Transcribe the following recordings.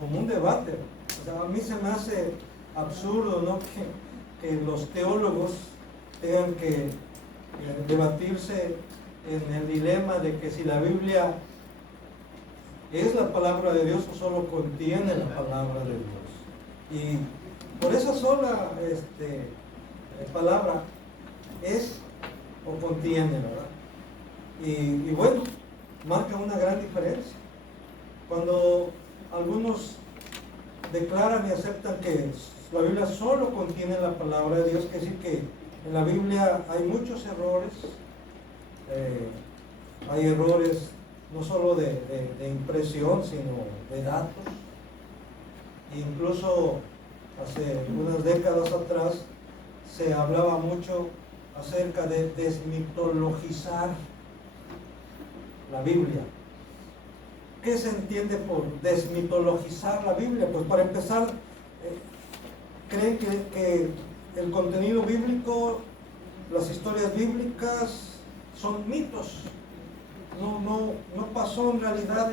como un debate. O sea, a mí se me hace absurdo, ¿no?, que los teólogos tengan que debatirse en el dilema de que si la Biblia es la palabra de Dios o solo contiene la palabra de Dios. Y por esa sola palabra es o contiene, ¿verdad? Y bueno, marca una gran diferencia. Cuando algunos declaran y aceptan que la Biblia solo contiene la palabra de Dios, quiere decir que en la Biblia hay muchos errores. Hay errores no solo de impresión, sino de datos. Incluso hace unas décadas atrás se hablaba mucho acerca de desmitologizar la Biblia. ¿Qué se entiende por desmitologizar la Biblia? Pues para empezar, creen que el contenido bíblico, las historias bíblicas son mitos. No pasó en realidad,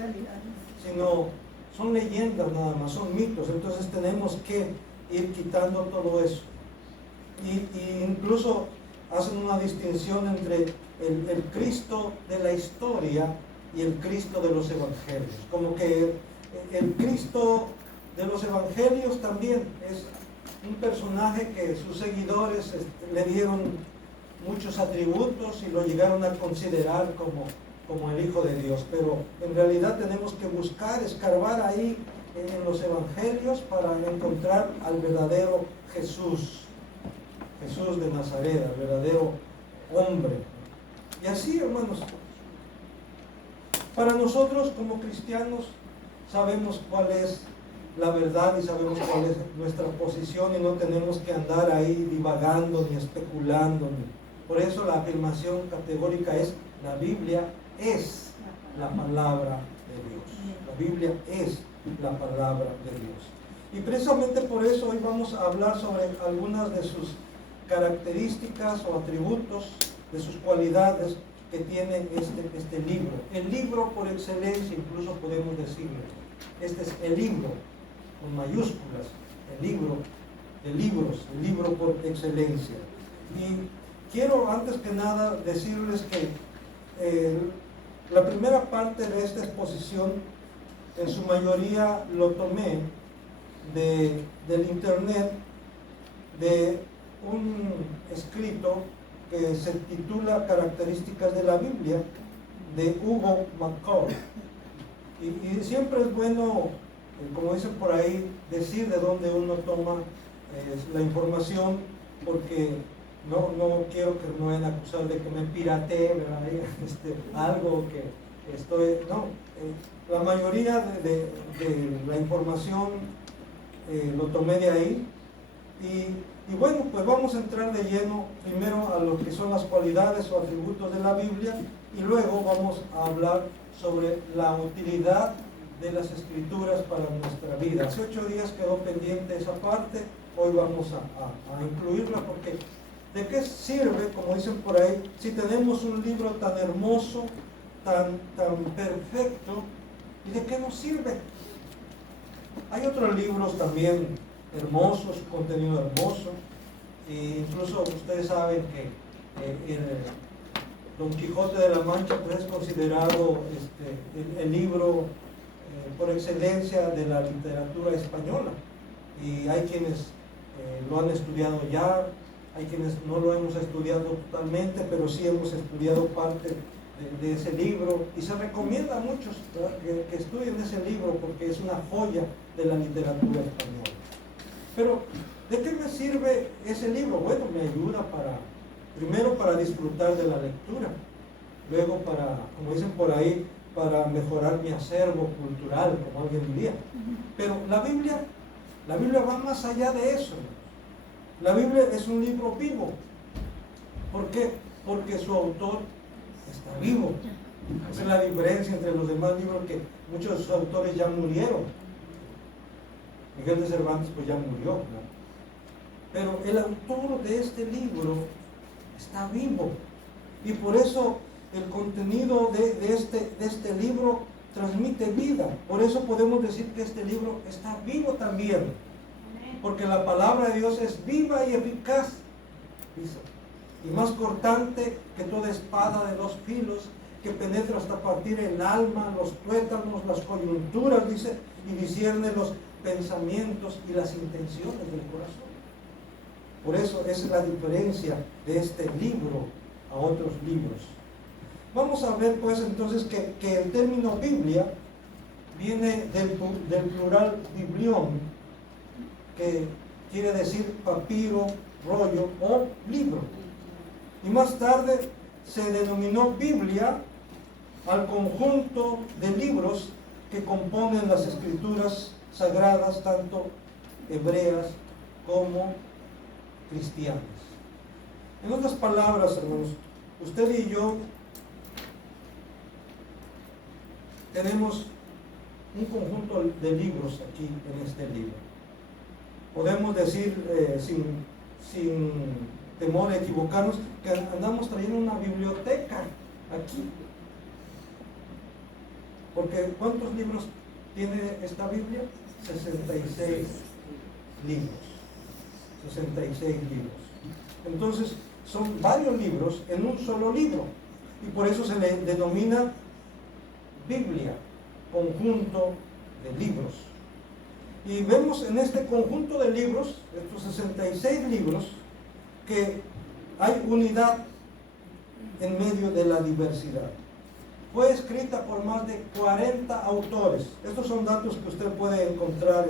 sino son leyendas nada más, son mitos. Entonces tenemos que ir quitando todo eso. Y incluso hacen una distinción entre el Cristo de la historia y el Cristo de los evangelios. Como que el Cristo de los evangelios también es un personaje que sus seguidores le dieron muchos atributos y lo llegaron a considerar como el Hijo de Dios. Pero en realidad tenemos que buscar, escarbar ahí en los evangelios para encontrar al verdadero Jesús de Nazaret, al verdadero hombre. Y así, hermanos, para nosotros como cristianos sabemos cuál es la verdad y sabemos cuál es nuestra posición y no tenemos que andar ahí divagando ni especulando. Por eso la afirmación categórica es: la Biblia es la palabra de Dios. La Biblia es la palabra de Dios. Y precisamente por eso hoy vamos a hablar sobre algunas de sus características o atributos, de sus cualidades que tiene este libro. El libro por excelencia, incluso podemos decirlo. Este es el libro, con mayúsculas, el libro de libros, el libro por excelencia. Y quiero antes que nada decirles que la primera parte de esta exposición, en su mayoría lo tomé del internet, de un escrito que se titula Características de la Biblia, de Hugo McCall. Y siempre es bueno, como dicen por ahí, decir de dónde uno toma la información, porque no quiero que me vayan a acusar de que me piratee, ¿verdad? Algo que estoy... No, la mayoría de la información lo tomé de ahí. Y bueno, pues vamos a entrar de lleno primero a lo que son las cualidades o atributos de la Biblia y luego vamos a hablar sobre la utilidad de las Escrituras para nuestra vida. Hace 8 días quedó pendiente esa parte, hoy vamos a incluirla porque ¿de qué sirve, como dicen por ahí, si tenemos un libro tan hermoso, tan perfecto? ¿Y de qué nos sirve? Hay otros libros también hermosos, contenido hermoso, e incluso ustedes saben que Don Quijote de la Mancha pues, es considerado el libro por excelencia de la literatura española, y hay quienes lo han estudiado ya, hay quienes no lo hemos estudiado totalmente, pero sí hemos estudiado parte de ese libro, y se recomienda a muchos que estudien ese libro porque es una joya de la literatura española. Pero, ¿de qué me sirve ese libro? Bueno, me ayuda primero para disfrutar de la lectura, luego para, como dicen por ahí, para mejorar mi acervo cultural, como alguien diría. Pero la Biblia va más allá de eso. La Biblia es un libro vivo. ¿Por qué? Porque su autor está vivo. Esa es la diferencia entre los demás libros, que muchos de sus autores ya murieron. Miguel de Cervantes pues ya murió, ¿no? Pero el autor de este libro está vivo, y por eso el contenido de este libro transmite vida. Por eso podemos decir que este libro está vivo también. Porque la palabra de Dios es viva y eficaz, dice, y más cortante que toda espada de 2 filos, que penetra hasta partir el alma, los tuétanos, las coyunturas, dice, y discierne los pensamientos y las intenciones del corazón. Por eso esa es la diferencia de este libro a otros libros. Vamos a ver pues entonces que el término Biblia viene del plural biblión, que quiere decir papiro, rollo o libro. Y más tarde se denominó Biblia al conjunto de libros que componen las escrituras sagradas, tanto hebreas como cristianas. En otras palabras, hermanos, usted y yo tenemos un conjunto de libros aquí en este libro. Podemos decir sin temor a equivocarnos que andamos trayendo una biblioteca aquí. Porque ¿cuántos libros tiene esta Biblia? 66 libros. 66 libros. Entonces, son varios libros en un solo libro. Y por eso se le denomina Biblia, conjunto de libros. Y vemos en este conjunto de libros, estos 66 libros, que hay unidad en medio de la diversidad. Fue escrita por más de 40 autores. Estos son datos que usted puede encontrar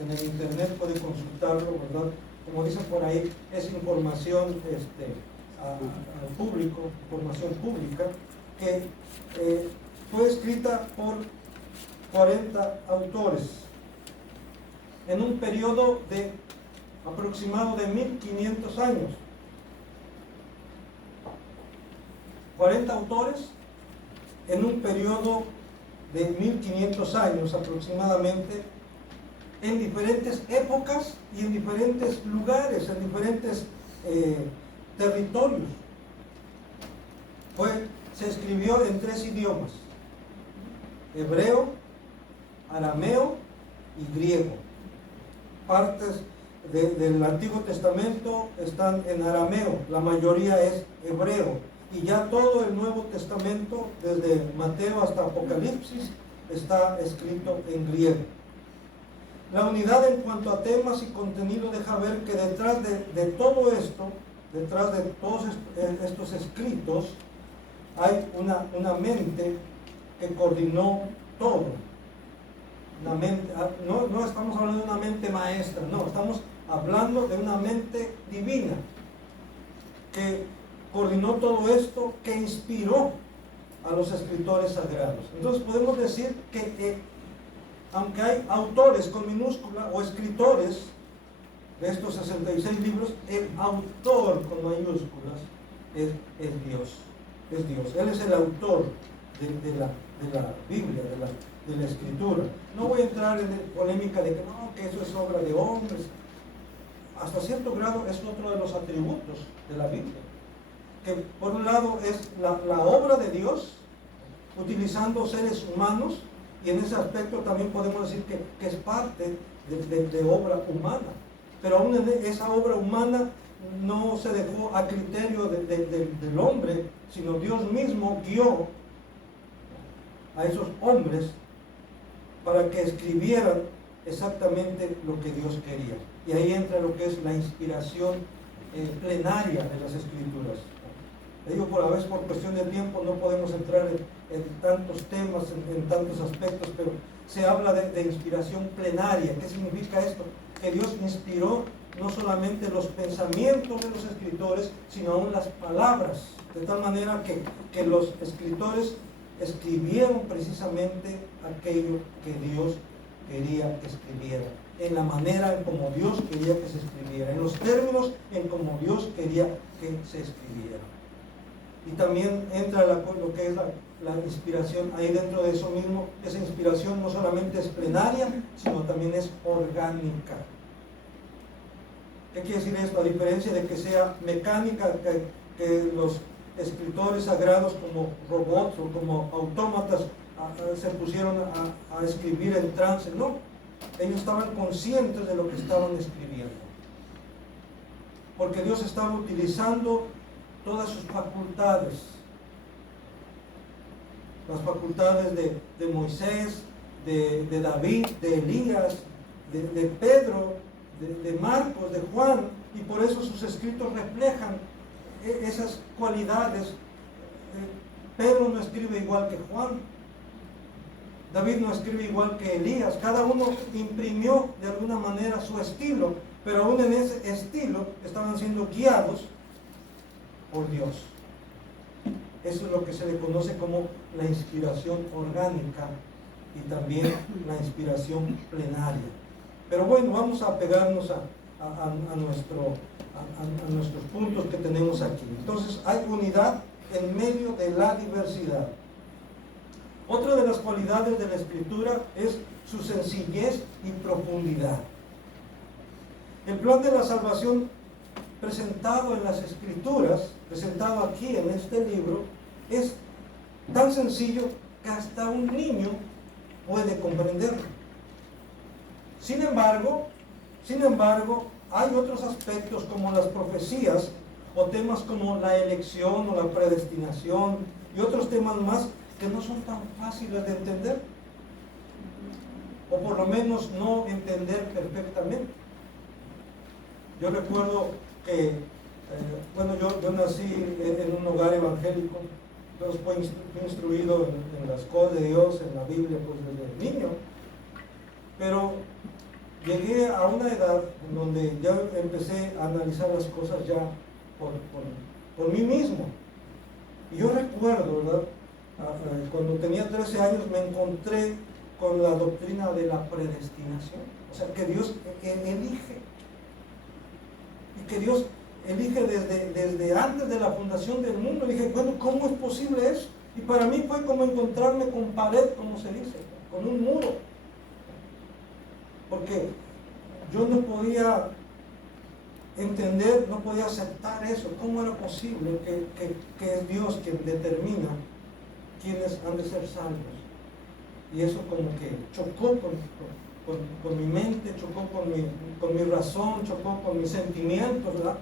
en el internet, puede consultarlo, ¿verdad? Como dicen por ahí, es información al público, información pública, que fue escrita por 40 autores en un periodo de aproximado de 1500 años. 40 autores en un periodo de 1500 años aproximadamente, en diferentes épocas y en diferentes lugares, en diferentes territorios. Se escribió en 3 idiomas: hebreo, arameo y griego. Partes del Antiguo Testamento están en arameo, la mayoría es hebreo, y ya todo el Nuevo Testamento, desde Mateo hasta Apocalipsis, está escrito en griego. La unidad en cuanto a temas y contenido deja ver que detrás de todo esto, detrás de todos estos escritos, hay una mente que coordinó todo. Una mente, no estamos hablando de una mente maestra, no, estamos hablando de una mente divina que coordinó todo esto, que inspiró a los escritores sagrados. Entonces podemos decir que aunque hay autores con minúscula o escritores de estos 66 libros, el autor con mayúsculas es Dios. Es Dios. Él es el autor de la Biblia, de la Escritura. No voy a entrar en polémica de que eso es obra de hombres. Hasta cierto grado es otro de los atributos de la Biblia. Que por un lado es la obra de Dios, utilizando seres humanos, y en ese aspecto también podemos decir que es parte de obra humana. Pero aún en esa obra humana no se dejó a criterio del hombre, sino Dios mismo guió a esos hombres para que escribieran exactamente lo que Dios quería. Y ahí entra lo que es la inspiración plenaria de las Escrituras. Le digo, por a veces por cuestión de tiempo no podemos entrar en tantos temas, en tantos aspectos, pero se habla de inspiración plenaria. ¿Qué significa esto? Que Dios inspiró no solamente los pensamientos de los escritores, sino aún las palabras, de tal manera que los escritores escribieron precisamente aquello que Dios quería que escribiera, en la manera en como Dios quería que se escribiera, en los términos en como Dios quería que se escribiera. Y también entra lo que es la inspiración ahí dentro de eso mismo. Esa inspiración no solamente es plenaria, sino también es orgánica. ¿Qué quiere decir esto? A diferencia de que sea mecánica, que los escritores sagrados como robots o como autómatas se pusieron a escribir en trance, no. Ellos estaban conscientes de lo que estaban escribiendo. Porque Dios estaba utilizando todas sus facultades. Las facultades de Moisés, de David, de Elías, de Pedro, de Marcos, de Juan, y por eso sus escritos reflejan esas cualidades. Pedro no escribe igual que Juan, David no escribe igual que Elías, cada uno imprimió de alguna manera su estilo, pero aún en ese estilo estaban siendo guiados por Dios. Eso es lo que se le conoce como la inspiración orgánica y también la inspiración plenaria. Pero bueno, vamos a pegarnos a nuestros puntos que tenemos aquí. Entonces, hay unidad en medio de la diversidad. Otra de las cualidades de la Escritura es su sencillez y profundidad. El plan de la salvación presentado en las Escrituras, presentado aquí en este libro, es tan sencillo que hasta un niño puede comprenderlo. Sin embargo, hay otros aspectos como las profecías o temas como la elección o la predestinación y otros temas más que no son tan fáciles de entender, o por lo menos no entender perfectamente. Yo recuerdo que, yo nací en un hogar evangélico, entonces fui instruido en las cosas de Dios, en la Biblia, pues desde niño, pero llegué a una edad en donde ya empecé a analizar las cosas ya por mí mismo. Y yo recuerdo, ¿verdad? Cuando tenía 13 años me encontré con la doctrina de la predestinación. O sea, que Dios elige. Y que Dios elige desde antes de la fundación del mundo. Y dije, bueno, ¿cómo es posible eso? Y para mí fue como encontrarme con pared, como se dice, con un muro. Porque yo no podía entender, no podía aceptar eso. ¿Cómo era posible que es Dios quien determina quiénes han de ser salvos? Y eso como que chocó con mi mente, chocó con mi razón, chocó con mis sentimientos, ¿verdad?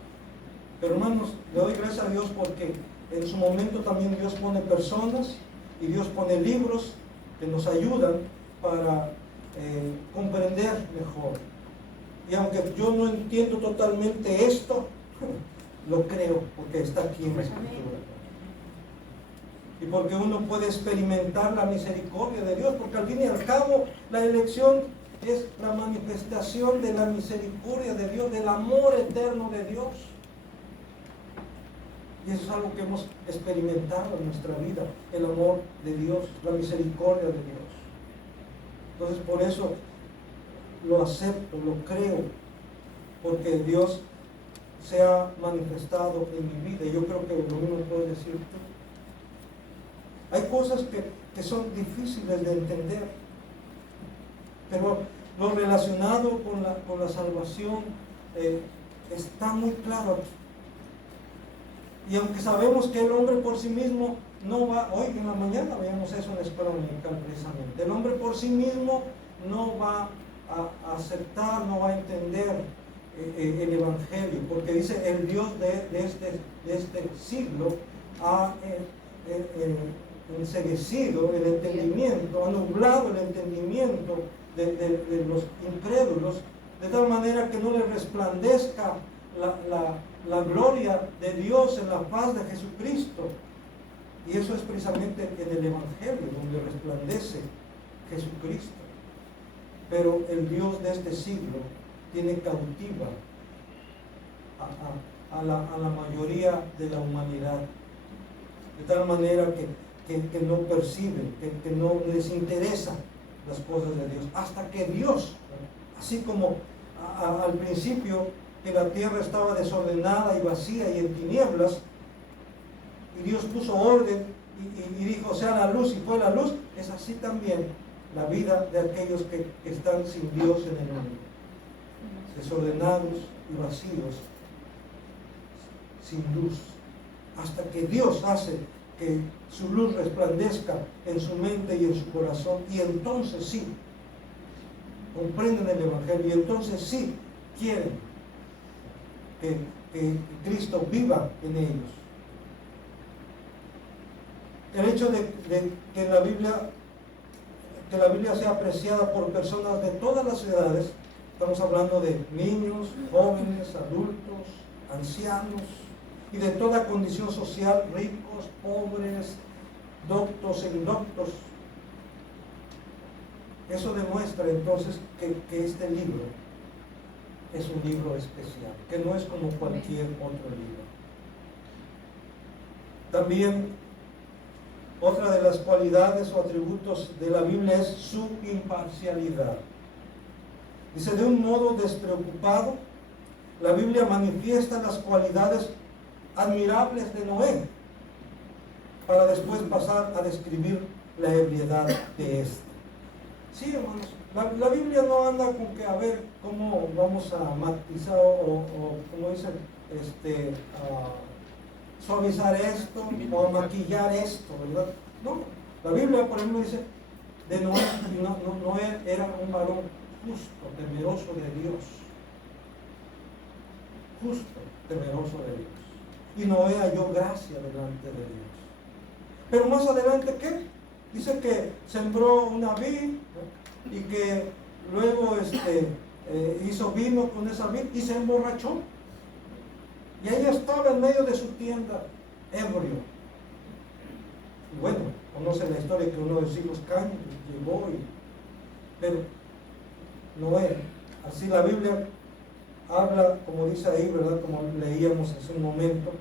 Pero hermanos, le doy gracias a Dios porque en su momento también Dios pone personas y Dios pone libros que nos ayudan para comprender mejor. Y aunque yo no entiendo totalmente esto, lo creo porque está aquí en la Escritura. Y porque uno puede experimentar la misericordia de Dios, porque al fin y al cabo la elección es la manifestación de la misericordia de Dios, del amor eterno de Dios. Y eso es algo que hemos experimentado en nuestra vida, el amor de Dios, la misericordia de Dios. Entonces por eso lo acepto, lo creo, porque Dios se ha manifestado en mi vida. Y yo creo que lo mismo puedes decir tú. Hay cosas que son difíciles de entender, pero lo relacionado con la salvación está muy claro aquí. Y aunque sabemos que el hombre por sí mismo no va, hoy en la mañana veíamos eso en la escuela dominical precisamente, el hombre por sí mismo no va a aceptar, no va a entender el Evangelio, porque dice el Dios de este siglo ha enceguecido el entendimiento, ha nublado el entendimiento de los incrédulos, de tal manera que no les resplandezca la gloria de Dios en la paz de Jesucristo. Y eso es precisamente en el Evangelio donde resplandece Jesucristo. Pero el Dios de este siglo tiene cautiva a la mayoría de la humanidad, de tal manera que no perciben, que no les interesan las cosas de Dios, hasta que Dios, así como al principio que la tierra estaba desordenada y vacía y en tinieblas, y Dios puso orden y dijo sea la luz, y fue la luz, es así también la vida de aquellos que están sin Dios en el mundo, desordenados y vacíos, sin luz, hasta que Dios hace que su luz resplandezca en su mente y en su corazón, y entonces sí, comprenden el Evangelio, y entonces sí quieren que Cristo viva en ellos. El hecho de que la Biblia sea apreciada por personas de todas las edades, estamos hablando de niños, jóvenes, adultos, ancianos, y de toda condición social, ricos, pobres, doctos e indoctos. Eso demuestra entonces que este libro es un libro especial, que no es como cualquier otro libro. También otra de las cualidades o atributos de la Biblia es su imparcialidad. Dice, de un modo despreocupado, la Biblia manifiesta las cualidades admirables de Noé, para después pasar a describir la ebriedad de éste. Sí, hermanos, la Biblia no anda con que a ver cómo vamos a matizar o como dicen, suavizar esto o a maquillar esto, ¿verdad? No, la Biblia, por ejemplo, dice de Noé, Noé era un varón justo, temeroso de Dios. Justo, temeroso de Dios. Y Noé halló gracia delante de Dios. Pero más adelante, ¿qué? Dice que sembró una vid, ¿no? Y que luego hizo vino con esa vid y se emborrachó. Y ahí estaba en medio de su tienda, ebrio. Y bueno, conoce la historia que uno de sus hijos Caín llegó pero Noé, así la Biblia habla, como dice ahí, ¿verdad? Como leíamos hace un momento,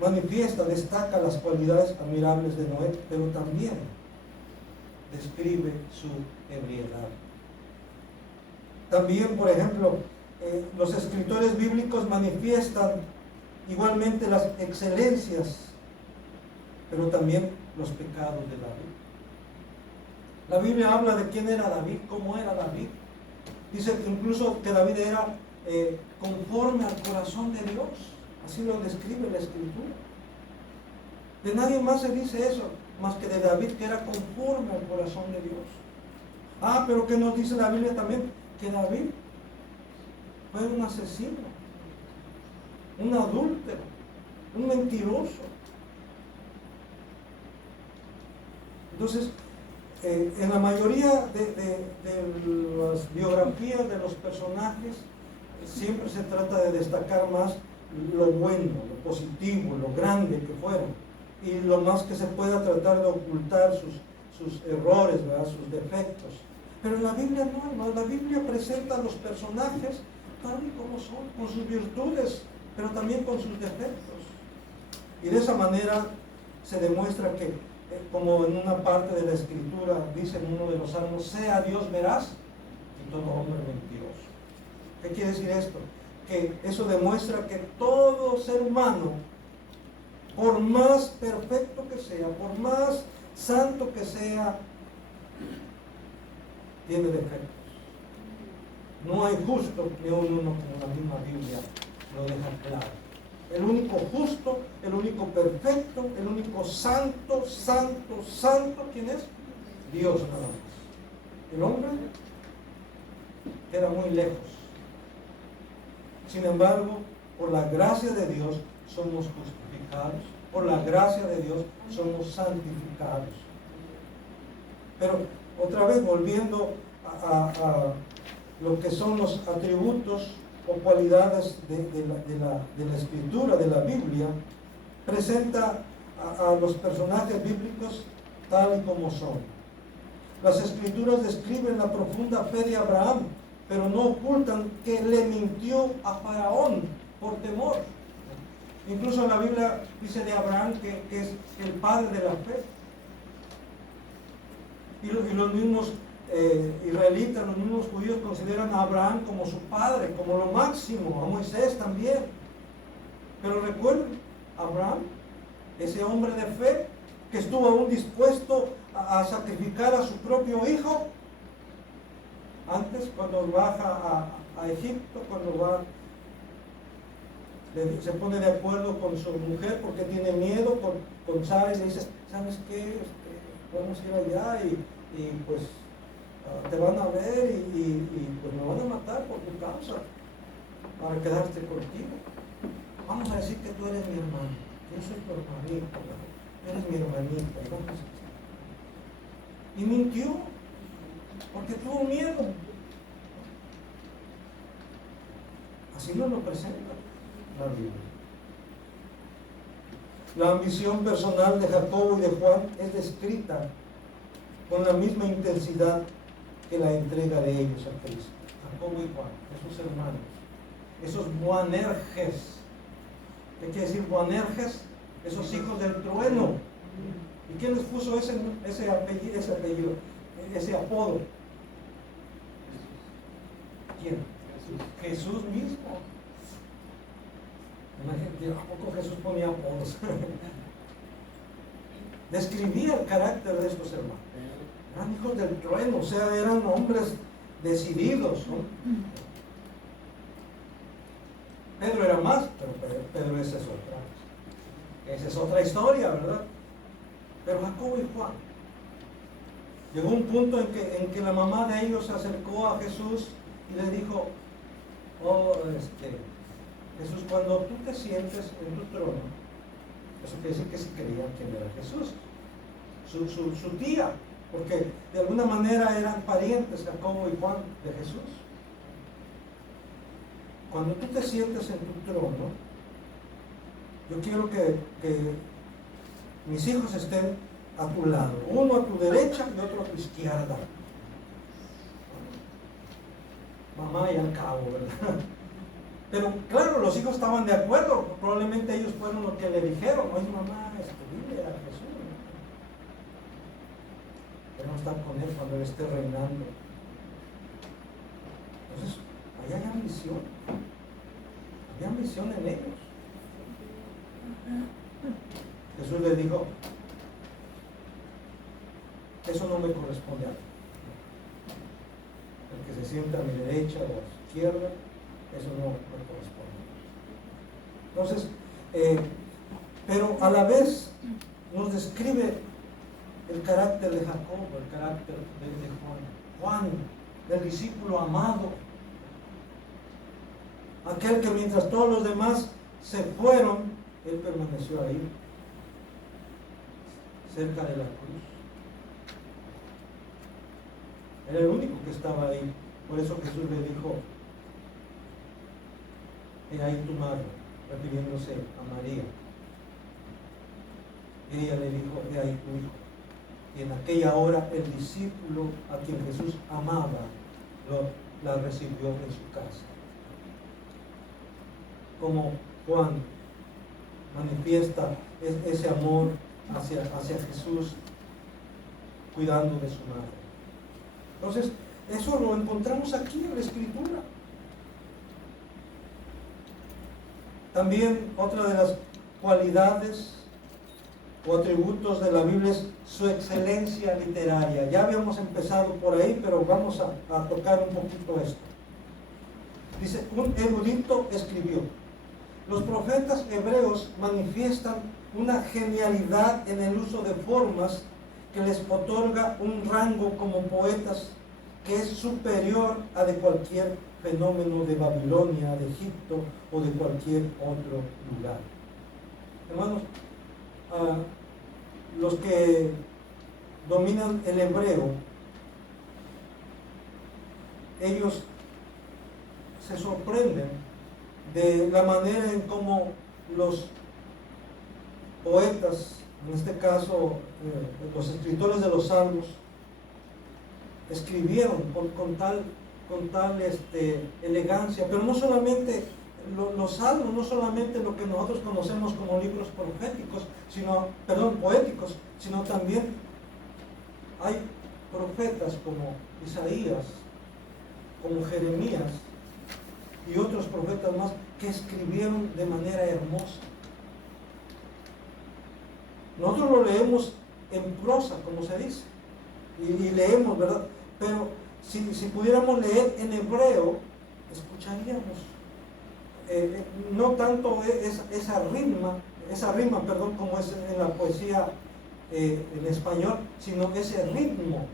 manifiesta, destaca las cualidades admirables de Noé, pero también describe su ebriedad. También, por ejemplo, los escritores bíblicos manifiestan igualmente las excelencias, pero también los pecados de David. La Biblia habla de quién era David, cómo era David. Dice incluso que David era conforme al corazón de Dios. Así lo describe la Escritura. De nadie más se dice eso, más que de David, que era conforme al corazón de Dios. Pero ¿qué nos dice la Biblia también? Que David fue un asesino, un adúltero, un mentiroso. Entonces, en la mayoría de las biografías de los personajes, siempre se trata de destacar más lo bueno, lo positivo, lo grande que fueron, y lo más que se pueda tratar de ocultar sus errores, ¿verdad? Sus defectos. Pero en la Biblia no, hermano. La Biblia presenta a los personajes tal y como son, con sus virtudes, pero también con sus defectos. Y de esa manera se demuestra que, como en una parte de la Escritura dice en uno de los salmos, sea Dios veraz y todo hombre mentiroso. ¿Qué quiere decir esto? Que eso demuestra que todo ser humano, por más perfecto que sea, por más santo que sea, tiene defectos. No hay justo ni uno como la misma Biblia lo deja claro. El único justo, el único perfecto, el único santo, ¿quién es? Dios nada más. El hombre queda muy lejos. Sin embargo, por la gracia de Dios somos justificados, por la gracia de Dios somos santificados. Pero otra vez volviendo a lo que son los atributos o cualidades de la Escritura, de la Biblia, presenta a los personajes bíblicos tal y como son. Las Escrituras describen la profunda fe de Abraham, pero no ocultan que le mintió a Faraón por temor. Incluso la Biblia dice de Abraham que es el padre de la fe. Y los mismos israelitas, los mismos judíos consideran a Abraham como su padre, como lo máximo, a Moisés también. Pero recuerden, Abraham, ese hombre de fe, que estuvo aún dispuesto a sacrificar a su propio hijo, antes cuando baja a Egipto, cuando va se pone de acuerdo con su mujer porque tiene miedo con Sara y le dice, ¿sabes qué? Podemos ir allá y pues te van a ver y pues me van a matar por tu causa para quedarte contigo. Vamos a decir que tú eres mi hermano, yo soy tu hermanito, eres mi hermanita. Y mintió porque tuvo miedo. Así nos lo presenta la Biblia. La ambición personal de Jacobo y de Juan es descrita con la misma intensidad que la entrega de ellos a Cristo. Jacobo y Juan, esos hermanos, esos Boanerges. ¿Qué quiere decir Boanerges? Esos hijos del trueno. ¿Y quién les puso ese apellido, ese apodo? ¿Quién? Jesús mismo. Imagínate, ¿a poco Jesús ponía apodos? Describía el carácter de estos hermanos. Eran hijos del trueno, o sea, eran hombres decididos, ¿no? Pedro era más, pero Pedro esa es otra historia, ¿verdad? Pero Jacobo y Juan, llegó un punto en que la mamá de ellos se acercó a Jesús y le dijo, Jesús, cuando tú te sientes en tu trono, eso quiere decir que se creían quién era Jesús, su tía, porque de alguna manera eran parientes Jacobo y Juan de Jesús. Cuando tú te sientes en tu trono, yo quiero que mis hijos estén a tu lado, uno a tu derecha y otro a tu izquierda. Mamá y al cabo, ¿verdad? Pero claro, los hijos estaban de acuerdo, probablemente ellos fueron los que le dijeron, oye mamá, dile a Jesús, ¿no? Queremos estar con él cuando él esté reinando. Entonces, ahí hay ambición, en ellos. Jesús le dijo, eso no me corresponde a mí. El que se sienta a mi derecha o a su izquierda, eso no me corresponde. Entonces, pero a la vez nos describe el carácter de Jacobo, el carácter de Juan, el discípulo amado, aquel que mientras todos los demás se fueron, él permaneció ahí, cerca de la cruz. Era el único que estaba ahí. Por eso Jesús le dijo, he ahí tu madre, refiriéndose a María. Y ella le dijo, he ahí tu hijo. Y en aquella hora el discípulo a quien Jesús amaba la recibió en su casa. Como Juan manifiesta ese amor hacia Jesús, cuidando de su madre. Entonces, eso lo encontramos aquí en la Escritura. También otra de las cualidades o atributos de la Biblia es su excelencia literaria. Ya habíamos empezado por ahí, pero vamos a tocar un poquito esto. Dice, un erudito escribió, los profetas hebreos manifiestan una genialidad en el uso de formas que les otorga un rango como poetas que es superior a de cualquier fenómeno de Babilonia, de Egipto o de cualquier otro lugar. Hermanos, los que dominan el hebreo, ellos se sorprenden de la manera en cómo los poetas, en este caso los escritores de los salmos, escribieron con tal elegancia, pero no solamente los salmos, no solamente lo que nosotros conocemos como libros poéticos, sino también hay profetas como Isaías, como Jeremías y otros profetas más que escribieron de manera hermosa. Nosotros lo leemos en prosa, como se dice, y leemos, ¿verdad? Pero si pudiéramos leer en hebreo, escucharíamos no tanto esa rima, perdón, como es en la poesía en español, sino ese ritmo.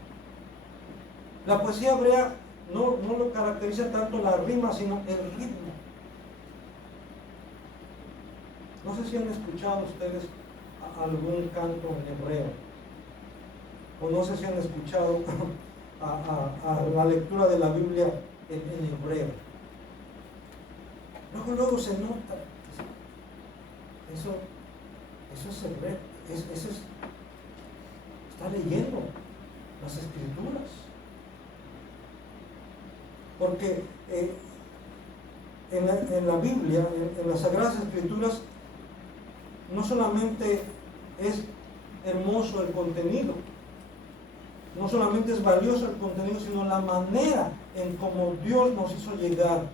La poesía hebrea no lo caracteriza tanto la rima, sino el ritmo. No sé si han escuchado ustedes algún canto en hebreo, o no sé si han escuchado a la lectura de la Biblia en hebreo. Luego se nota, eso es hebreo, está leyendo las escrituras. Porque en la Biblia, en las Sagradas Escrituras, no solamente es hermoso el contenido, no solamente es valioso el contenido, sino la manera en cómo Dios nos hizo llegar.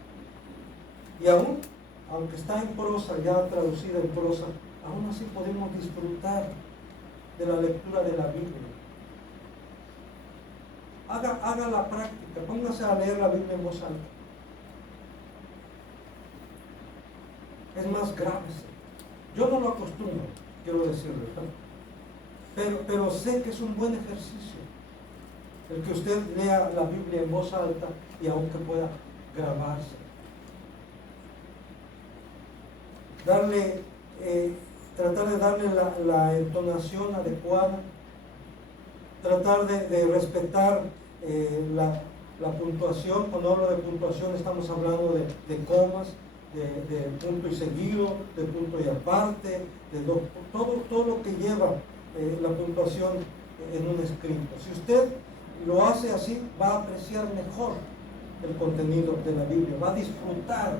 Y aunque está en prosa, ya traducida en prosa, aún así podemos disfrutar de la lectura de la Biblia. Haga la práctica, póngase a leer la Biblia en voz alta. Es más grave. Yo no lo acostumbro, quiero decirlo, ¿verdad? Pero sé que es un buen ejercicio el que usted lea la Biblia en voz alta y aunque pueda grabarse. Tratar de darle la entonación adecuada, tratar de respetar la puntuación. Cuando hablo de puntuación estamos hablando de comas, de punto y seguido, de punto y aparte, todo lo que lleva la puntuación en un escrito. Si usted lo hace así, va a apreciar mejor el contenido de la Biblia, va a disfrutar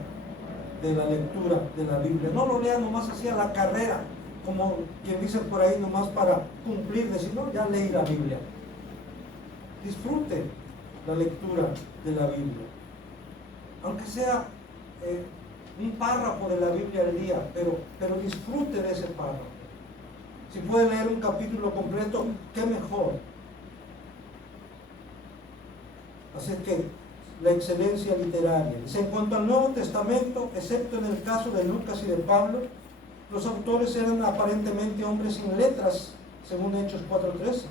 de la lectura de la Biblia. No lo lea nomás así a la carrera, como quien dice por ahí, nomás para cumplir, decir, no, ya leí la Biblia. Disfrute la lectura de la Biblia, aunque sea un párrafo de la Biblia al día, pero disfrute de ese párrafo. Si puede leer un capítulo completo, qué mejor. Así que la excelencia literaria. Dice, en cuanto al Nuevo Testamento, excepto en el caso de Lucas y de Pablo, los autores eran aparentemente hombres sin letras, según Hechos 4:13.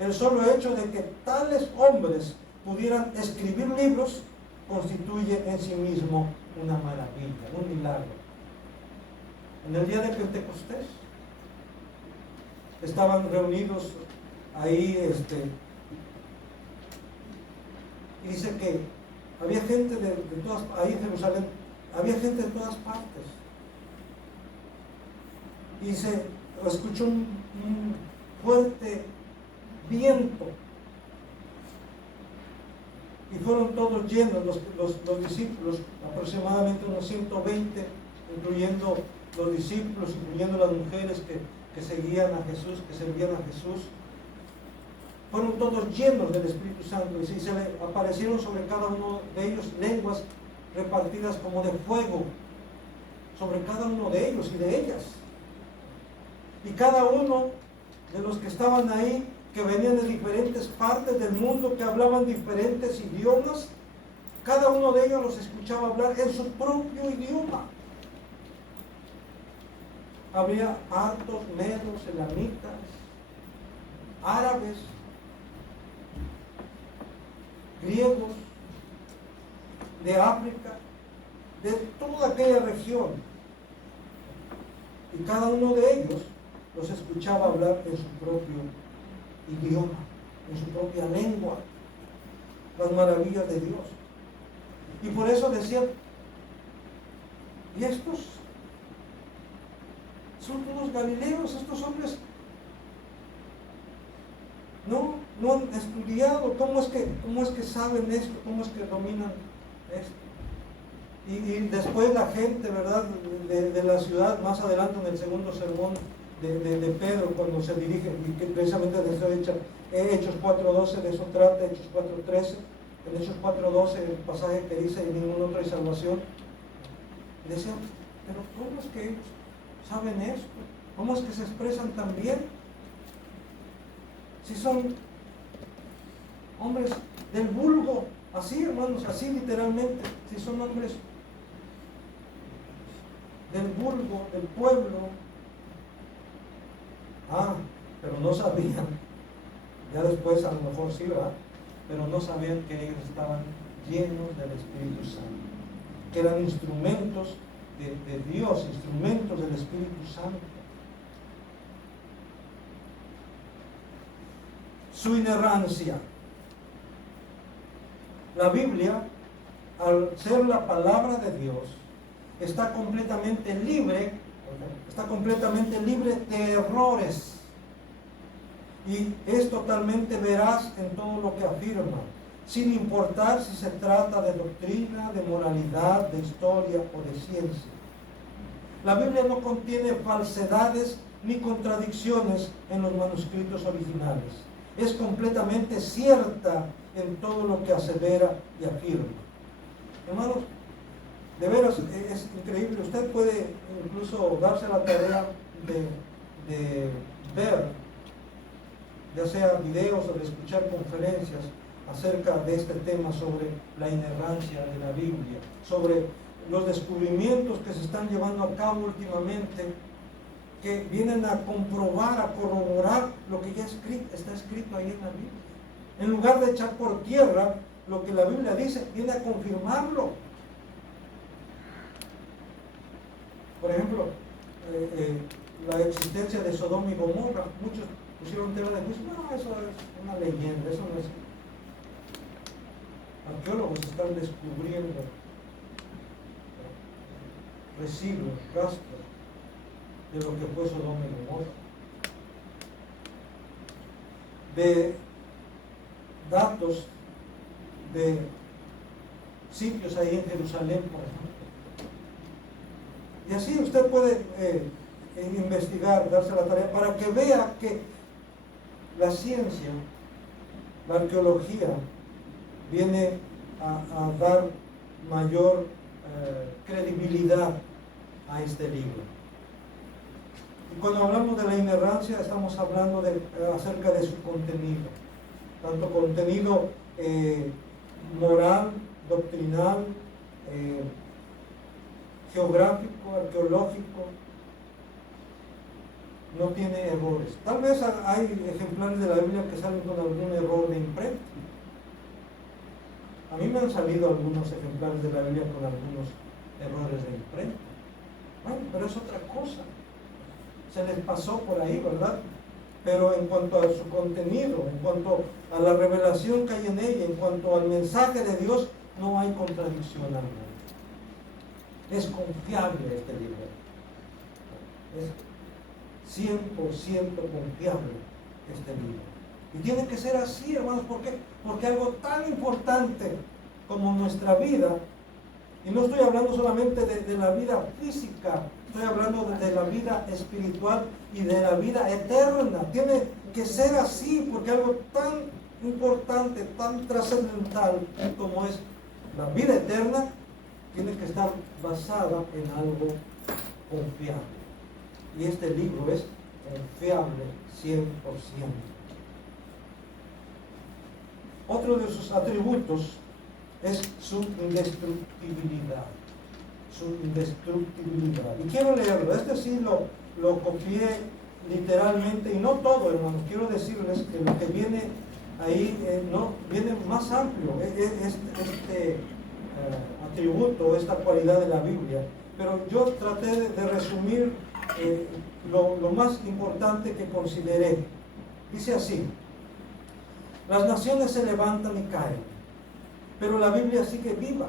El solo hecho de que tales hombres pudieran escribir libros constituye en sí mismo una maravilla, un milagro. En el día de Pentecostés estaban reunidos ahí, y dice que había gente de todas, ahí en Jerusalén, había gente de todas partes. Y se escuchó un fuerte viento. Y fueron todos llenos los discípulos, aproximadamente unos 120, incluyendo los discípulos, incluyendo las mujeres que seguían a Jesús, que servían a Jesús. Fueron todos llenos del Espíritu Santo y se le aparecieron sobre cada uno de ellos lenguas repartidas como de fuego, sobre cada uno de ellos y de ellas. Y cada uno de los que estaban ahí, que venían de diferentes partes del mundo, que hablaban diferentes idiomas, cada uno de ellos los escuchaba hablar en su propio idioma. Había partos, medos, elamitas, árabes, griegos, de África, de toda aquella región. Y cada uno de ellos los escuchaba hablar en su propio idioma, en su propia lengua, las maravillas de Dios. Y por eso decían, ¿y estos son todos galileos? Estos hombres no han estudiado. ¿Cómo es que saben esto? ¿Cómo es que dominan esto? Y después la gente, ¿verdad?, de la ciudad, más adelante en el segundo sermón de Pedro, cuando se dirige, y que precisamente de eso Hechos 4:12, de eso trata, Hechos 4:13, en Hechos 4:12, el pasaje que dice, en ningún otro hay salvación, y decían, pero ¿cómo es que ellos saben esto? ¿Cómo es que se expresan tan bien? Si son hombres del vulgo, así hermanos, así literalmente, si son hombres del vulgo, del pueblo. Pero no sabían, ya después a lo mejor sí, ¿verdad? Pero no sabían que ellos estaban llenos del Espíritu Santo, que eran instrumentos de Dios, instrumentos del Espíritu Santo. Su inerrancia. La Biblia, al ser la palabra de Dios, está completamente libre de errores y es totalmente veraz en todo lo que afirma, sin importar si se trata de doctrina, de moralidad, de historia o de ciencia. La Biblia no contiene falsedades ni contradicciones en los manuscritos originales. Es completamente cierta en todo lo que asevera y afirma. Hermanos, de veras es increíble. Usted puede incluso darse la tarea de ver, ya sea videos o de escuchar conferencias acerca de este tema sobre la inerrancia de la Biblia, sobre los descubrimientos que se están llevando a cabo últimamente, que vienen a comprobar, a corroborar lo que ya está escrito ahí en la Biblia. En lugar de echar por tierra lo que la Biblia dice, viene a confirmarlo. Por ejemplo, la existencia de Sodoma y Gomorra, muchos pusieron tela de juicio. No, eso es una leyenda, eso no es. Arqueólogos están descubriendo residuos, rastros de lo que fue Sodoma y Gomorra, de datos de sitios ahí en Jerusalén, por ejemplo. Y así usted puede investigar, darse la tarea, para que vea que la ciencia, la arqueología, viene a dar mayor credibilidad a este libro. Y cuando hablamos de la inerrancia, estamos hablando acerca de su contenido, tanto contenido moral, doctrinal, geográfico, arqueológico. No tiene errores. Tal vez hay ejemplares de la Biblia que salen con algún error de imprenta. A mí me han salido algunos ejemplares de la Biblia con algunos errores de imprenta. Bueno, pero es otra cosa. Se les pasó por ahí, ¿verdad? Pero en cuanto a su contenido, en cuanto a la revelación que hay en ella, en cuanto al mensaje de Dios, no hay contradicción alguna. Es confiable este libro. Es 100% confiable este libro. Y tiene que ser así, hermanos. ¿Por qué? Porque algo tan importante como nuestra vida, y no estoy hablando solamente de la vida física, estoy hablando de la vida espiritual y de la vida eterna. Tiene que ser así, porque algo tan importante, tan trascendental como es la vida eterna, tiene que estar basada en algo confiable. Y este libro es confiable 100%. Otro de sus atributos es su indestructibilidad. Su indestructibilidad. Y quiero leerlo. Este sí lo copié literalmente, y no todo, hermanos. Quiero decirles que lo que viene ahí no viene más amplio. Este atributo, esta cualidad de la Biblia. Pero yo traté de resumir lo más importante que consideré. Dice así: las naciones se levantan y caen, pero la Biblia sigue viva.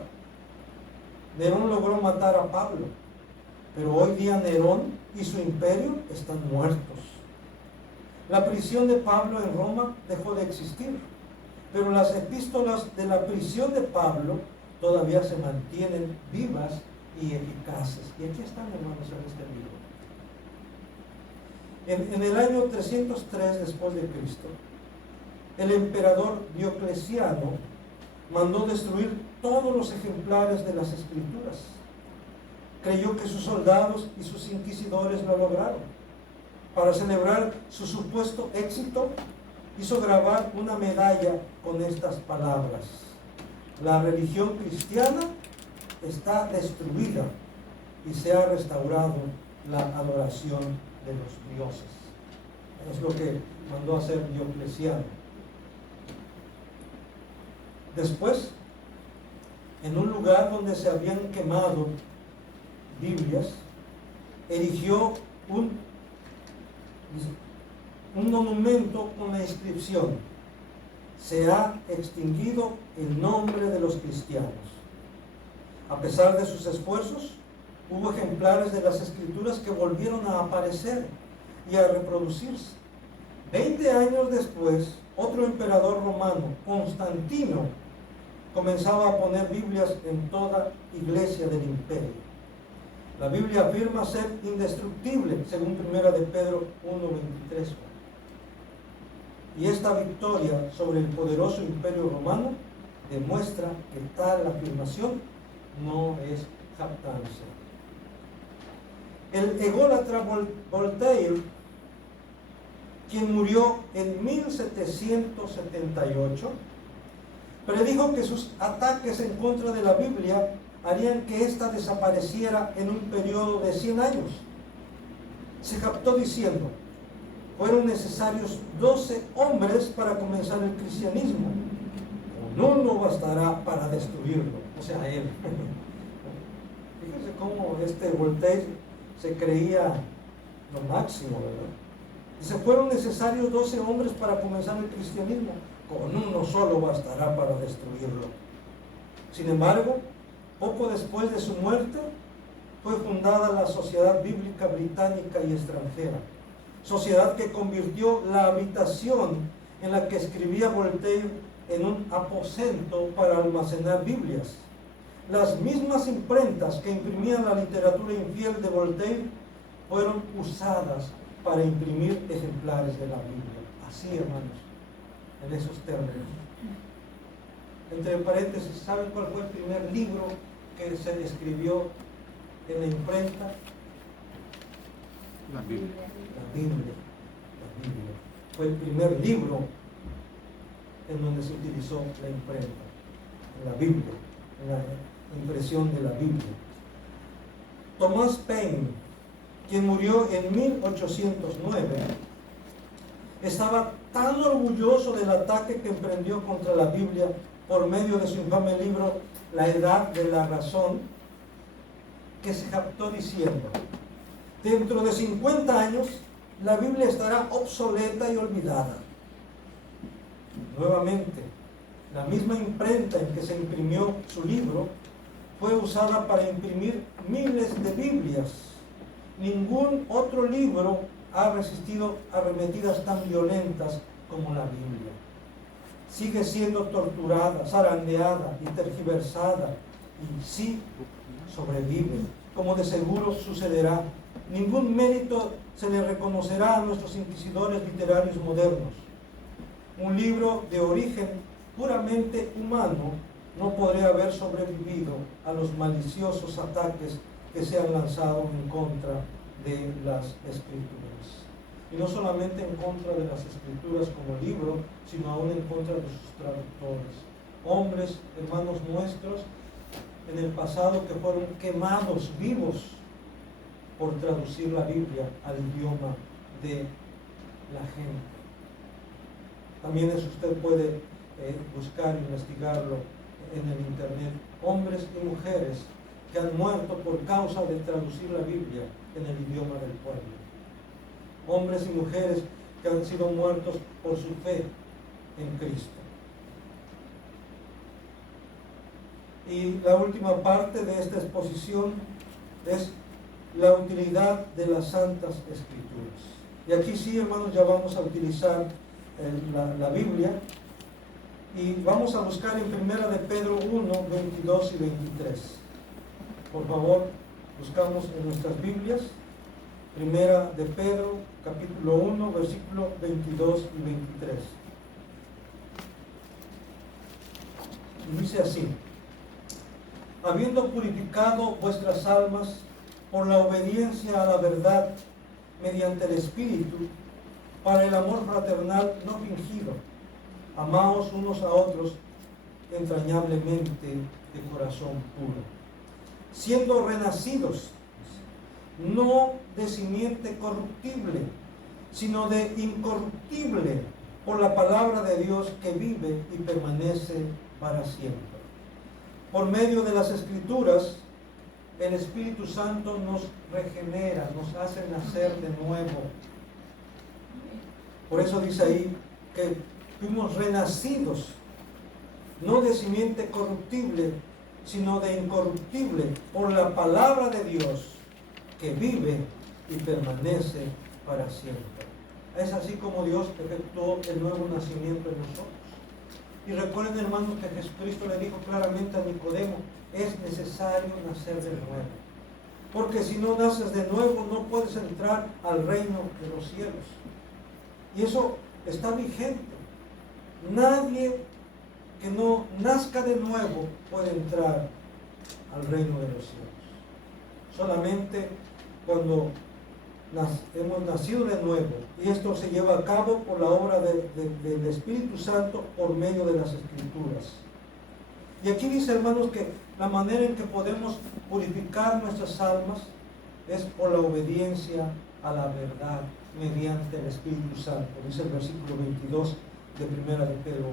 Nerón logró matar a Pablo, pero hoy día Nerón y su imperio están muertos. La prisión de Pablo en Roma dejó de existir, pero las epístolas de la prisión de Pablo todavía se mantienen vivas y eficaces. Y aquí están, hermanos, en este libro. En el año 303 después de Cristo, el emperador Diocleciano mandó destruir todos los ejemplares de las Escrituras. Creyó que sus soldados y sus inquisidores lo lograron. Para celebrar su supuesto éxito, hizo grabar una medalla con estas palabras: la religión cristiana está destruida y se ha restaurado la adoración de los dioses. Es lo que mandó a hacer Diocleciano. Después, en un lugar donde se habían quemado Biblias, erigió un monumento con la inscripción: se ha extinguido el nombre de los cristianos. A pesar de sus esfuerzos, hubo ejemplares de las escrituras que volvieron a aparecer y a reproducirse. 20 años después, otro emperador romano, Constantino, comenzaba a poner Biblias en toda iglesia del imperio. La Biblia afirma ser indestructible, según 1 de Pedro 1:23. Y esta victoria sobre el poderoso imperio romano demuestra que tal afirmación no es jactancia. El ególatra Voltaire, quien murió en 1778, predijo que sus ataques en contra de la Biblia harían que ésta desapareciera en un periodo de 100 años. Se jactó diciendo: fueron necesarios 12 hombres para comenzar el cristianismo. Con uno bastará para destruirlo, o sea, él. Fíjense cómo Voltaire se creía lo máximo, ¿verdad? Dice: fueron necesarios 12 hombres para comenzar el cristianismo. Con uno solo bastará para destruirlo. Sin embargo, poco después de su muerte, fue fundada la Sociedad Bíblica Británica y Extranjera, sociedad que convirtió la habitación en la que escribía Voltaire en un aposento para almacenar Biblias. Las mismas imprentas que imprimían la literatura infiel de Voltaire fueron usadas para imprimir ejemplares de la Biblia. Así, hermanos, en esos términos. Entre paréntesis, ¿saben cuál fue el primer libro que se escribió en la imprenta? La Biblia. La Biblia. La Biblia. Fue el primer libro en donde se utilizó la imprenta, en la Biblia, en la impresión de la Biblia. Thomas Paine, quien murió en 1809, estaba tan orgulloso del ataque que emprendió contra la Biblia por medio de su infame libro La Edad de la Razón, que se jactó diciendo: dentro de 50 años la Biblia estará obsoleta y olvidada. Nuevamente, la misma imprenta en que se imprimió su libro fue usada para imprimir miles de Biblias. Ningún otro libro ha resistido arremetidas tan violentas como la Biblia. Sigue siendo torturada, zarandeada y tergiversada, y sí sobrevive, como de seguro sucederá. Ningún mérito se le reconocerá a nuestros inquisidores literarios modernos. Un libro de origen puramente humano no podría haber sobrevivido a los maliciosos ataques que se han lanzado en contra de las Escrituras. Y no solamente en contra de las Escrituras como libro, sino aún en contra de sus traductores. Hombres, hermanos nuestros, en el pasado que fueron quemados vivos por traducir la Biblia al idioma de la gente. También eso usted puede buscar, investigarlo en el internet. Hombres y mujeres que han muerto por causa de traducir la Biblia en el idioma del pueblo. Hombres y mujeres que han sido muertos por su fe en Cristo. Y la última parte de esta exposición es la utilidad de las Santas Escrituras. Y aquí sí, hermanos, ya vamos a utilizar la Biblia, y vamos a buscar en 1 de Pedro 1, 22 y 23. Por favor, buscamos en nuestras Biblias 1 de Pedro, capítulo 1, versículo 22 y 23. Y dice así: habiendo purificado vuestras almas por la obediencia a la verdad mediante el Espíritu, para el amor fraternal no fingido, amaos unos a otros entrañablemente de corazón puro, siendo renacidos no de simiente corruptible, sino de incorruptible, por la palabra de Dios que vive y permanece para siempre. Por medio de las Escrituras, el Espíritu Santo nos regenera, nos hace nacer de nuevo. Por eso dice ahí que fuimos renacidos, no de simiente corruptible, sino de incorruptible, por la palabra de Dios que vive y permanece para siempre. Es así como Dios efectuó el nuevo nacimiento en nosotros. Y recuerden, hermanos, que Jesucristo le dijo claramente a Nicodemo: es necesario nacer de nuevo, porque si no naces de nuevo no puedes entrar al reino de los cielos. Y eso está vigente. Nadie que no nazca de nuevo puede entrar al reino de los cielos. Solamente cuando hemos nacido de nuevo, y esto se lleva a cabo por la obra del Espíritu Santo por medio de las Escrituras. Y aquí dice, hermanos, que la manera en que podemos purificar nuestras almas es por la obediencia a la verdad mediante el Espíritu Santo, dice el versículo 22 de 1 de Pedro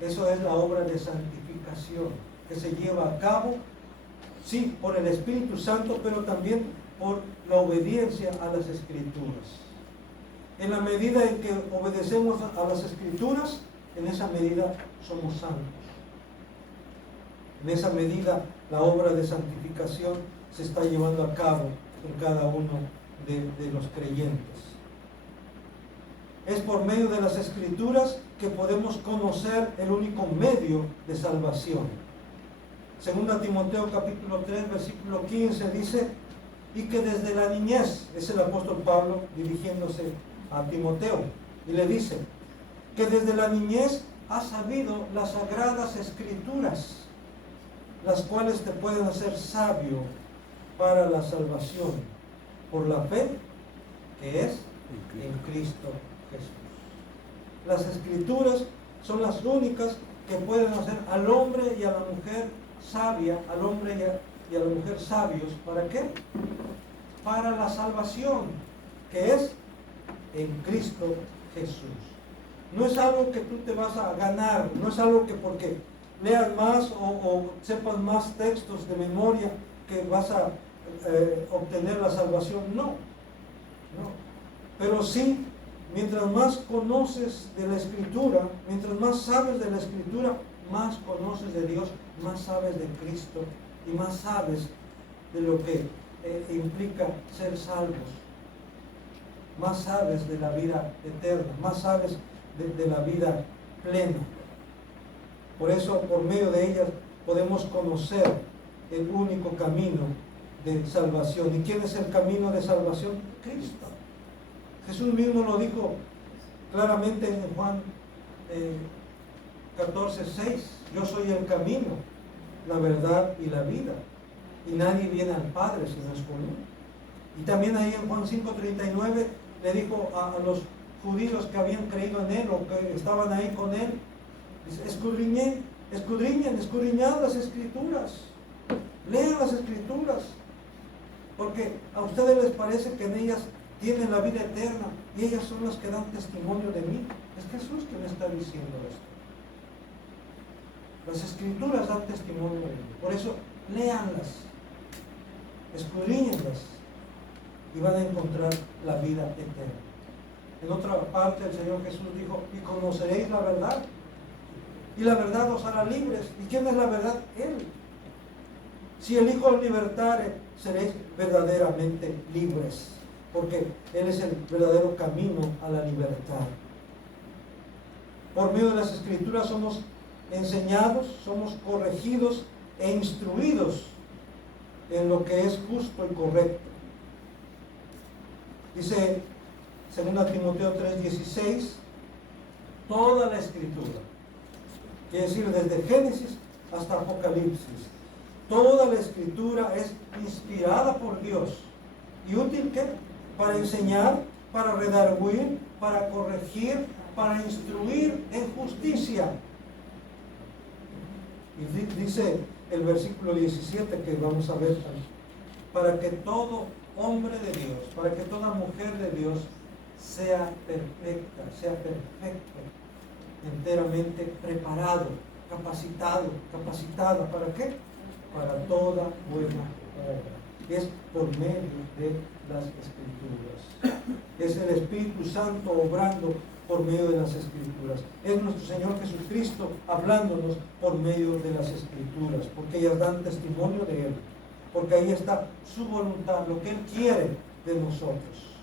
1. Eso es la obra de santificación que se lleva a cabo, sí, por el Espíritu Santo, pero también por la obediencia a las Escrituras. En la medida en que obedecemos a las Escrituras, en esa medida somos santos. En esa medida la obra de santificación se está llevando a cabo en cada uno de los creyentes. Es por medio de las Escrituras que podemos conocer el único medio de salvación. Segunda Timoteo capítulo 3 versículo 15 dice: y que desde la niñez, es el apóstol Pablo dirigiéndose a Timoteo, y le dice que desde la niñez has sabido las sagradas Escrituras, las cuales te pueden hacer sabio para la salvación por la fe que es en Cristo Jesús. Las Escrituras son las únicas que pueden hacer al hombre y a la mujer sabia, al hombre y a la mujer sabios. ¿Para qué? Para la salvación que es en Cristo Jesús. No es algo que tú te vas a ganar, no es algo que porque leas más o sepas más textos de memoria que vas a obtener la salvación. No. Pero sí, mientras más conoces de la Escritura, mientras más sabes de la Escritura, más conoces de Dios, más sabes de Cristo y más sabes de lo que implica ser salvos. Más sabes de la vida eterna, más sabes de la vida plena. Por eso, por medio de ellas, podemos conocer el único camino de salvación. ¿Y quién es el camino de salvación? Cristo. Jesús mismo lo dijo claramente en Juan 14:6. Yo soy el camino, la verdad y la vida. Y nadie viene al Padre si no es por mí. Y también ahí en Juan 5:39 le dijo a los judíos que habían creído en Él o que estaban ahí con Él, dice: escudriñad las Escrituras, lean las Escrituras, porque a ustedes les parece que en ellas tienen la vida eterna y ellas son las que dan testimonio de mí. Es Jesús quien está diciendo esto. Las Escrituras dan testimonio de mí. Por eso, léanlas, escudriñenlas y van a encontrar la vida eterna. En otra parte el Señor Jesús dijo: y conoceréis la verdad, y la verdad os hará libres. ¿Y quién es la verdad? Él. Si el Hijo os libertare, seréis verdaderamente libres, porque Él es el verdadero camino a la libertad. Por medio de las Escrituras somos enseñados, somos corregidos e instruidos en lo que es justo y correcto. Dice 2 Timoteo 3:16, toda la Escritura, quiere decir desde Génesis hasta Apocalipsis, toda la Escritura es inspirada por Dios y útil ¿qué? Para enseñar, para redarguir, para corregir, para instruir en justicia. Y dice el versículo 17 que vamos a ver para que todo hombre de Dios, para que toda mujer de Dios sea perfecta, sea perfecto, enteramente preparado, capacitado, capacitada. ¿Para qué? Para toda buena obra. Es por medio de las Escrituras. Es el Espíritu Santo obrando por medio de las Escrituras. Es nuestro Señor Jesucristo hablándonos por medio de las Escrituras, porque ellas dan testimonio de Él, porque ahí está su voluntad, lo que Él quiere de nosotros.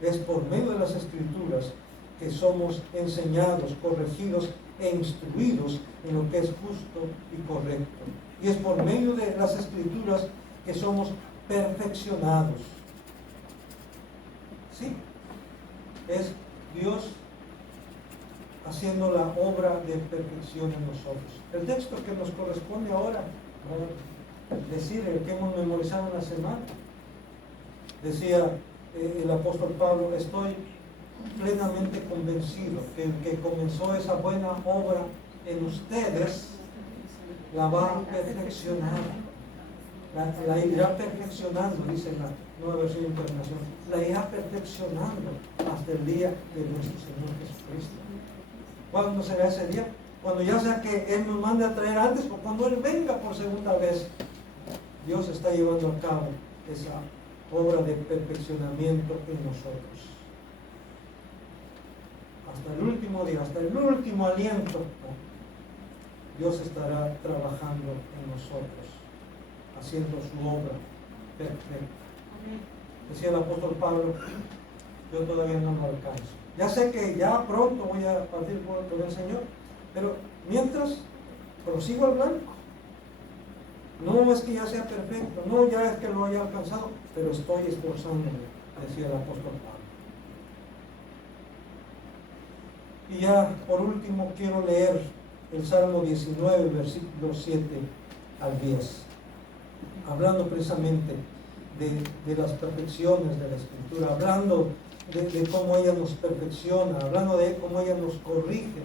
Es por medio de las Escrituras que somos enseñados, corregidos e instruidos en lo que es justo y correcto. Y es por medio de las Escrituras que somos perfeccionados. Sí, es Dios haciendo la obra de perfección en nosotros. El texto que nos corresponde ahora, decir el que hemos memorizado en la semana, decía el apóstol Pablo: estoy plenamente convencido que el que comenzó esa buena obra en ustedes la va a perfeccionar, la irá perfeccionando, dice la Nueva Versión Internacional, la irá perfeccionando hasta el día de nuestro Señor Jesucristo. ¿Cuándo será ese día? Cuando ya sea que Él nos mande a traer antes o cuando Él venga por segunda vez. Dios está llevando a cabo esa obra de perfeccionamiento en nosotros. Hasta el último día, hasta el último aliento, Dios estará trabajando en nosotros, haciendo su obra perfecta. Decía el apóstol Pablo: yo todavía no lo alcanzo. Ya sé que ya pronto voy a partir con el Señor, pero mientras prosigo al blanco. No es que ya sea perfecto, no ya es que lo haya alcanzado, pero estoy esforzándome, decía el apóstol Pablo. Y ya por último quiero leer el Salmo 19, versículos 7 al 10, hablando precisamente de las perfecciones de la Escritura, hablando de cómo ella nos perfecciona, hablando de cómo ella nos corrige,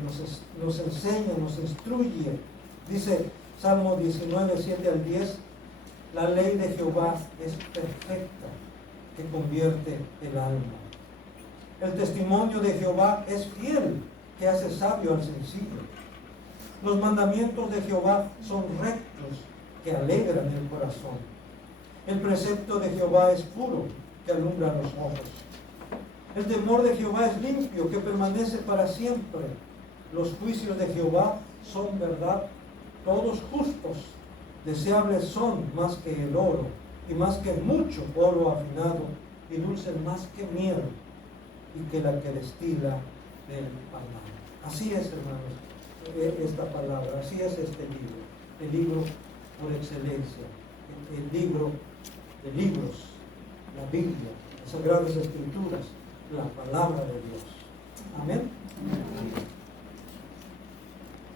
nos enseña, nos instruye. Dice Salmo 19, 7 al 10, la ley de Jehová es perfecta, que convierte el alma. El testimonio de Jehová es fiel, que hace sabio al sencillo. Los mandamientos de Jehová son rectos, que alegran el corazón. El precepto de Jehová es puro, que alumbra los ojos. El temor de Jehová es limpio, que permanece para siempre. Los juicios de Jehová son verdad, todos justos. Deseables son más que el oro, y más que mucho oro afinado, y dulce más que miel, y que la que destila del panal. Así es, hermanos, esta palabra, así es este libro, el libro por excelencia, el libro de libros, la Biblia, las Sagradas Escrituras, la palabra de Dios.